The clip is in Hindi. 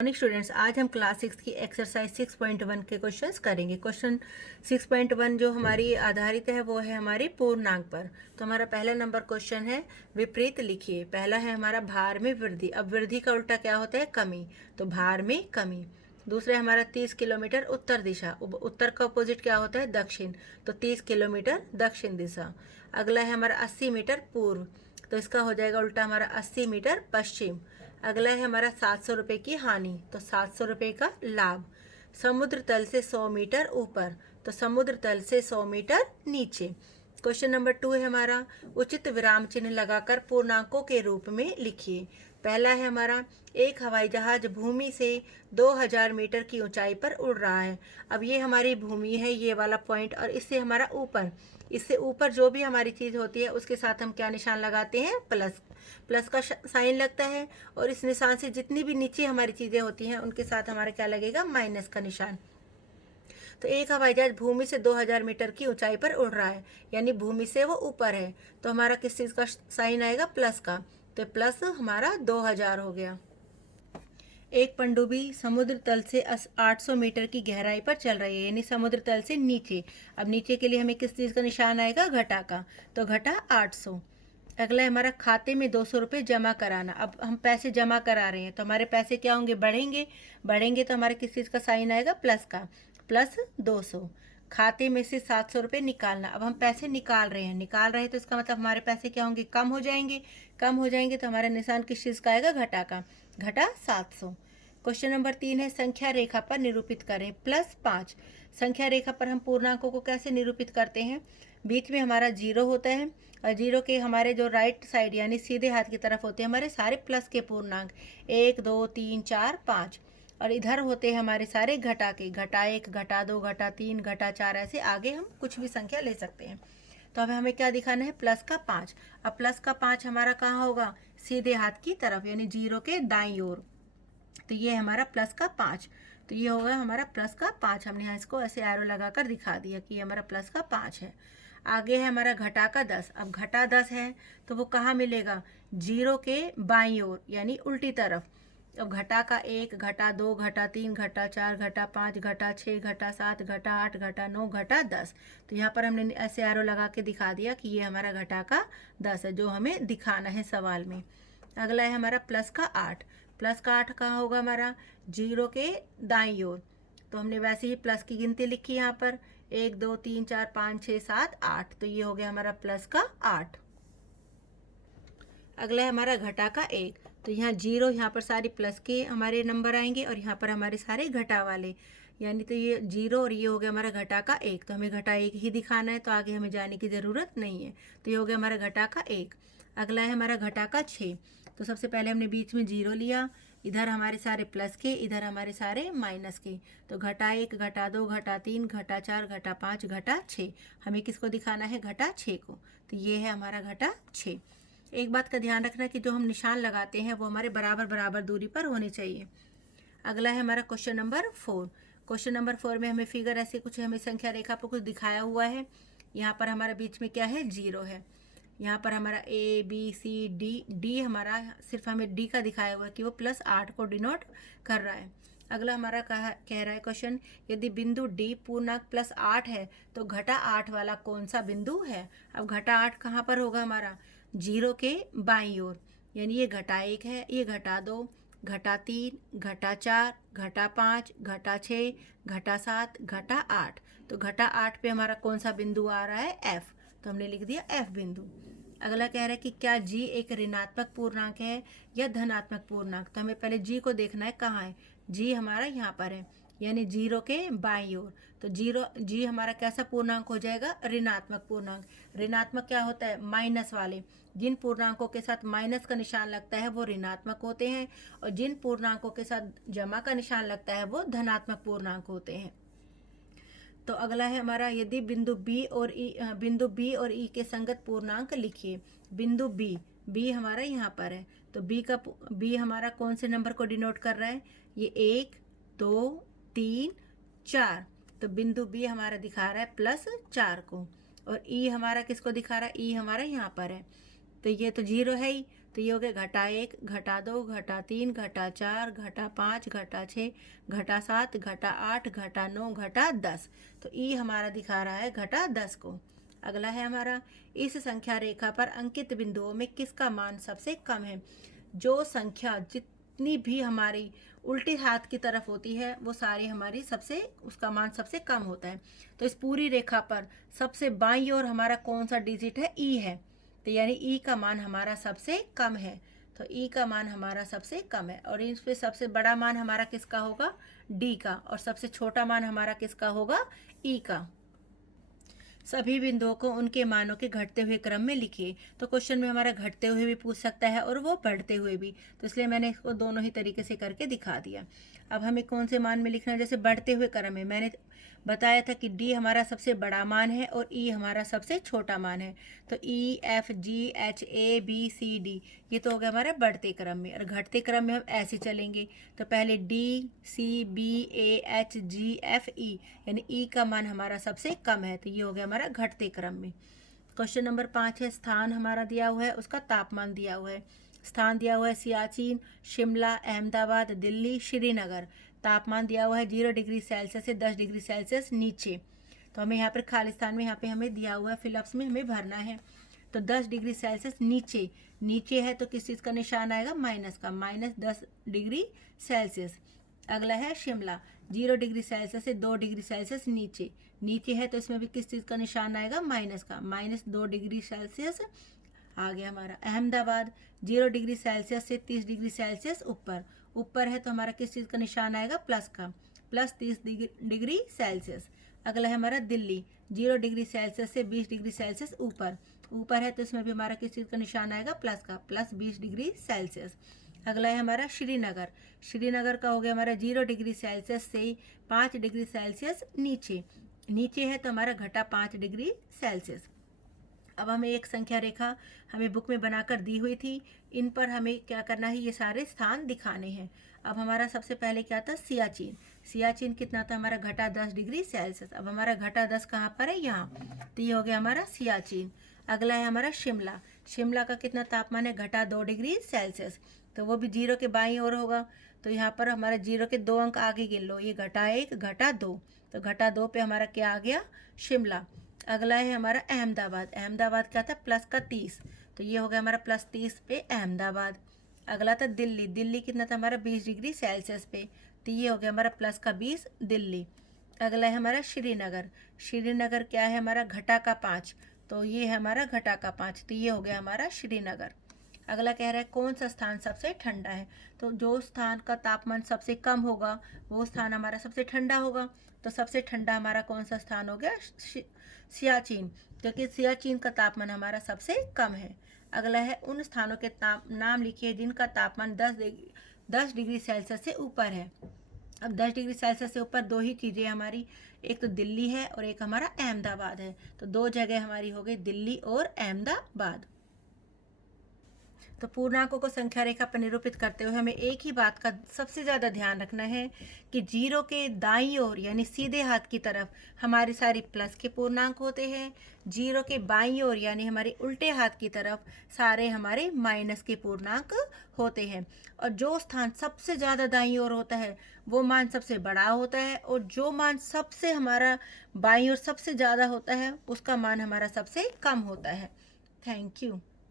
मॉर्निंग स्टूडेंट्स, आज हम क्लास 6 की एक्सरसाइज 6.1 के क्वेश्चंस करेंगे। क्वेश्चन 6.1 जो हमारी आधारित है वो है हमारी पूर्णांक पर। तो हमारा पहला नंबर क्वेश्चन है, विपरीत लिखिए। पहला है हमारा भार में वृद्धि। अब वृद्धि का उल्टा क्या होता है? कमी। तो भार में कमी। दूसरा है हमारा 30 किलोमीटर उत्तर दिशा। उत्तर का अपोजिट क्या होता है? दक्षिण। तो 30 किलोमीटर दक्षिण दिशा। अगला है हमारा 80 मीटर पूर्व। तो इसका हो जाएगा उल्टा हमारा 80 मीटर पश्चिम। अगला है हमारा 700 रुपये की हानि। तो 700 रुपये का लाभ। समुद्र तल से 100 मीटर ऊपर। तो समुद्र तल से 100 मीटर नीचे। क्वेश्चन नंबर 2 है हमारा, उचित विराम चिन्ह लगाकर पूर्णांकों के रूप में लिखिए। पहला है हमारा, एक हवाई जहाज भूमि से 2000 मीटर की ऊंचाई पर उड़ रहा है। अब ये हमारी भूमि है, ये वाला पॉइंट, और इससे हमारा ऊपर, इससे ऊपर जो भी हमारी चीज़ होती है उसके साथ हम क्या निशान लगाते हैं? प्लस। प्लस का साइन लगता है। और इस निशान से जितनी भी नीचे हमारी चीज़ें होती हैं उनके साथ हमारा क्या लगेगा? माइनस का निशान। तो एक हवाई जहाज भूमि से 2000 मीटर की ऊंचाई पर उड़ रहा है, यानी भूमि से वो ऊपर है। तो हमारा किस चीज़ का साइन आएगा? प्लस का। तो प्लस हमारा 2000 हो गया। एक पनडुब्बी समुद्र तल से 800 मीटर की गहराई पर चल रही है, यानी समुद्र तल से नीचे। अब नीचे के लिए हमें किस चीज़ का निशान आएगा? घटा का। तो घटा 800। अगला है हमारा, खाते में 200 रुपये जमा कराना। अब हम पैसे जमा करा रहे हैं तो हमारे पैसे क्या होंगे? बढ़ेंगे। बढ़ेंगे तो हमारे किस चीज़ का साइन आएगा? प्लस का। प्लस 200। खाते में से 700 रुपये निकालना। अब हम पैसे निकाल रहे हैं तो इसका मतलब हमारे पैसे क्या होंगे? कम हो जाएंगे। कम हो जाएंगे तो हमारा निशान किस चीज़ का आएगा? घटा का। घटा 700। क्वेश्चन नंबर 3 है, संख्या रेखा पर निरूपित करें। +5। संख्या रेखा पर हम पूर्णांकों को कैसे निरूपित करते हैं? बीच में हमारा जीरो होता है, और जीरो के हमारे जो राइट साइड यानी सीधे हाथ की तरफ होते हैं हमारे सारे प्लस के पूर्णांक, 1 2 3 4 5। और इधर होते हैं हमारे सारे घटा के, घटा 1 घटा 2 घटा 3 घटा 4, ऐसे आगे हम कुछ भी संख्या ले सकते हैं। तो अब हमें क्या दिखाना है? प्लस का 5। अब प्लस का 5 हमारा कहाँ होगा? सीधे हाथ की तरफ, यानी जीरो के दाईं ओर। तो ये हमारा प्लस का 5। तो ये होगा हमारा प्लस का 5। हमने यहाँ इसको ऐसे एरो लगाकर दिखा दिया कि ये हमारा प्लस का 5 है। आगे है हमारा घटा का 10। अब घटा 10 है तो वो कहाँ मिलेगा? जीरो के बाईं ओर, यानी उल्टी तरफ। अब घटा का 1 घटा 2 घटा 3 घटा 4 घटा 5 घटा 6 घटा 7 घटा 8 घटा 9 घटा 10। तो यहाँ पर हमने ऐसे एरो लगा के दिखा दिया कि ये हमारा घटा का 10 है, जो हमें दिखाना है सवाल में। अगला है हमारा प्लस का 8। प्लस का 8 कहाँ होगा? हमारा जीरो के दाईं ओर। तो हमने वैसे ही प्लस की गिनती लिखी यहाँ पर, 1 2 3 4 5 6 7 8। तो ये हो गया हमारा प्लस का 8। अगला है हमारा घटा का 1। तो यहाँ जीरो, यहाँ पर सारी प्लस के हमारे नंबर आएंगे और यहाँ पर हमारे सारे घटा वाले, यानी तो ये जीरो और ये हो गया हमारा घटा का 1। तो हमें घटा 1 ही दिखाना है, तो आगे हमें जाने की ज़रूरत नहीं है। तो ये हो गया हमारा घटा का 1। अगला है हमारा घटा का 6। तो सबसे पहले हमने बीच में जीरो लिया, इधर हमारे सारे प्लस के, इधर हमारे सारे माइनस के। तो घटा 1 घटा 2 घटा 3 घटा 4 घटा 5 घटा 6। हमें किसको दिखाना है? घटा 6 को। तो ये है हमारा घटा 6। एक बात का ध्यान रखना कि जो हम निशान लगाते हैं वो हमारे बराबर बराबर दूरी पर होने चाहिए। अगला है हमारा क्वेश्चन नंबर 4। क्वेश्चन नंबर 4 में हमें फिगर ऐसे कुछ, हमें संख्या रेखा पर कुछ दिखाया हुआ है। यहाँ पर हमारा बीच में क्या है? जीरो है। यहाँ पर हमारा A B C D, D हमारा सिर्फ हमें D का दिखाया हुआ है कि वो +8 को डिनोट कर रहा है। अगला हमारा कह रहा है क्वेश्चन, यदि बिंदु D पूर्णांक +8 है तो घटा 8 वाला कौन सा बिंदु है? अब घटा 8 कहाँ पर होगा? हमारा जीरो के बाईं ओर, यानी ये घटा 1 है, ये घटा 2 घटा 3 घटा 4 घटा 5 घटा 6 घटा 7 घटा 8। तो घटा 8 पे हमारा कौन सा बिंदु आ रहा है? F। तो हमने लिख दिया F बिंदु। अगला कह रहा है कि क्या G एक ऋणात्मक पूर्णांक है या धनात्मक पूर्णांक? तो हमें पहले G को देखना है, कहाँ है G? हमारा यहाँ पर है, यानी जीरो के बाईं ओर। तो G हमारा कैसा पूर्णांक हो जाएगा? ऋणात्मक पूर्णांक। ऋणात्मक क्या होता है? माइनस वाले। जिन पूर्णांकों के साथ माइनस का निशान लगता है वो ऋणात्मक होते हैं, और जिन पूर्णांकों के साथ जमा का निशान लगता है वो धनात्मक पूर्णांक होते हैं। तो अगला है हमारा, यदि बिंदु B और E के संगत पूर्णांक लिखिए। बिंदु B हमारा यहाँ पर है, तो B हमारा कौन से नंबर को डिनोट कर रहा है? ये 1 2 3 4। तो बिंदु B हमारा दिखा रहा है +4 को, और E हमारा किसको दिखा रहा है? E हमारा यहाँ पर है, तो ये तो जीरो है ही, तो ये हो गया घटा 1, घटा 2, घटा 3, घटा 4, घटा 5, घटा 6, घटा 7, घटा 8, घटा 9, घटा 10। तो ई हमारा दिखा रहा है घटा 10 को। अगला है हमारा, इस संख्या रेखा पर अंकित बिंदुओं में किसका मान सबसे कम है। जो संख्या जितनी भी हमारी उल्टे हाथ की तरफ होती है वो सारी हमारी सबसे, उसका मान सबसे कम होता है। तो इस पूरी रेखा पर सबसे बाईं ओर हमारा कौन सा डिजिट है, ई है। तो यानी ई का मान हमारा सबसे कम है। तो ई का मान हमारा सबसे कम है। और इस पे सबसे बड़ा मान हमारा किसका होगा, डी का। और सबसे छोटा मान हमारा किसका होगा, ई का। सभी बिंदुओं को उनके मानों के घटते हुए क्रम में लिखिए। तो क्वेश्चन में हमारा घटते हुए भी पूछ सकता है और वो बढ़ते हुए भी, तो इसलिए मैंने इसको दोनों ही तरीके से करके दिखा दिया। अब हमें कौन से मान में लिखना है, जैसे बढ़ते हुए क्रम में मैंने बताया था कि डी हमारा सबसे बड़ा मान है और ई हमारा सबसे छोटा मान है। तो ई, एफ, जी, एच, ए, बी, सी, डी, ये तो हो गया हमारा बढ़ते क्रम में। और घटते क्रम में हम ऐसे चलेंगे, तो पहले डी, सी, बी, ए, एच, जी, एफ, ई, यानी ई का मान हमारा सबसे कम है। तो ये हो गया हमारा घटते क्रम में। क्वेश्चन नंबर 5 है, स्थान हमारा दिया हुआ है, उसका तापमान दिया हुआ है। स्थान दिया हुआ है सियाचिन, शिमला, अहमदाबाद, दिल्ली, श्रीनगर। तापमान दिया हुआ है 0 डिग्री सेल्सियस से 10 डिग्री सेल्सियस नीचे। तो हमें यहाँ पर खालिस्तान में, यहाँ पे हमें दिया हुआ है, फिलअप्स में हमें भरना है। तो 10 डिग्री सेल्सियस नीचे, नीचे है तो किस चीज़ का निशान आएगा, माइनस का, -10 डिग्री सेल्सियस। अगला है शिमला, 0 डिग्री सेल्सियस से 2 डिग्री सेल्सियस नीचे, नीचे है तो इसमें भी किस चीज़ का निशान आएगा, माइनस का, -2 डिग्री सेल्सियस आ गया हमारा। अहमदाबाद, 0 डिग्री सेल्सियस से 30 डिग्री सेल्सियस ऊपर, ऊपर है तो हमारा किस चीज़ का निशान आएगा, प्लस का, +30 डिग्री सेल्सियस। अगला है हमारा दिल्ली, 0 डिग्री सेल्सियस से 20 डिग्री सेल्सियस ऊपर, ऊपर है तो इसमें भी हमारा किस चीज़ का निशान आएगा, प्लस का, +20 डिग्री सेल्सियस। अगला है हमारा श्रीनगर, श्रीनगर का हो गया हमारा 0 डिग्री सेल्सियस से 5 डिग्री सेल्सियस नीचे, नीचे है तो हमारा घटा 5 डिग्री सेल्सियस। अब हमें एक संख्या रेखा हमें बुक में बनाकर दी हुई थी, इन पर हमें क्या करना है, ये सारे स्थान दिखाने हैं। अब हमारा सबसे पहले क्या था, सियाचिन, सियाचिन कितना था हमारा, घटा 10 डिग्री सेल्सियस। अब हमारा घटा 10 कहाँ पर है, यहाँ, तो ये हो गया हमारा सियाचिन। अगला है हमारा शिमला, शिमला का कितना तापमान है, घटा 2 डिग्री सेल्सियस। तो वो भी 0 के बाईं ओर होगा। तो यहाँ पर हमारा 0 के 2 अंक आगे गिन लो, ये घटा 1, घटा 2, तो घटा 2 पे हमारा क्या आ गया, शिमला। अगला है हमारा अहमदाबाद, अहमदाबाद क्या था, प्लस का 30, तो ये हो गया हमारा +30 पे अहमदाबाद। अगला था दिल्ली, दिल्ली कितना था हमारा 20 डिग्री सेल्सियस पे, तो ये हो गया हमारा +20 दिल्ली। अगला है हमारा श्रीनगर, श्रीनगर क्या है हमारा, घटा का 5, तो ये है हमारा घटा का 5, तो ये हो गया हमारा श्रीनगर। अगला कह रहा है कौन सा स्थान सबसे ठंडा है। तो जो स्थान का तापमान सबसे कम होगा वो स्थान हमारा सबसे ठंडा होगा। तो सबसे ठंडा हमारा कौन सा स्थान हो गया, सियाचिन, क्योंकि सियाचिन का तापमान हमारा सबसे कम है। अगला है उन स्थानों के नाम लिखिए जिनका तापमान 10 डिग्री सेल्सियस से ऊपर है। अब 10 डिग्री सेल्सियस से ऊपर दो ही चीज़ें हमारी, एक तो दिल्ली है और एक हमारा अहमदाबाद है। तो दो जगह हमारी हो गई दिल्ली और अहमदाबाद। तो पूर्णांकों को संख्या रेखा पर निरूपित करते हुए हमें एक ही बात का सबसे ज़्यादा ध्यान रखना है कि 0 के दाईं ओर यानी सीधे हाथ की तरफ हमारी सारी प्लस के पूर्णांक होते हैं, 0 के बाईं ओर यानी हमारे उल्टे हाथ की तरफ सारे हमारे माइनस के पूर्णांक होते हैं। और जो स्थान सबसे ज़्यादा दाईं ओर होता है वो मान सबसे बड़ा होता है, और जो मान सबसे हमारा बाईं ओर सबसे ज़्यादा होता है उसका मान हमारा सबसे कम होता है। Thank you.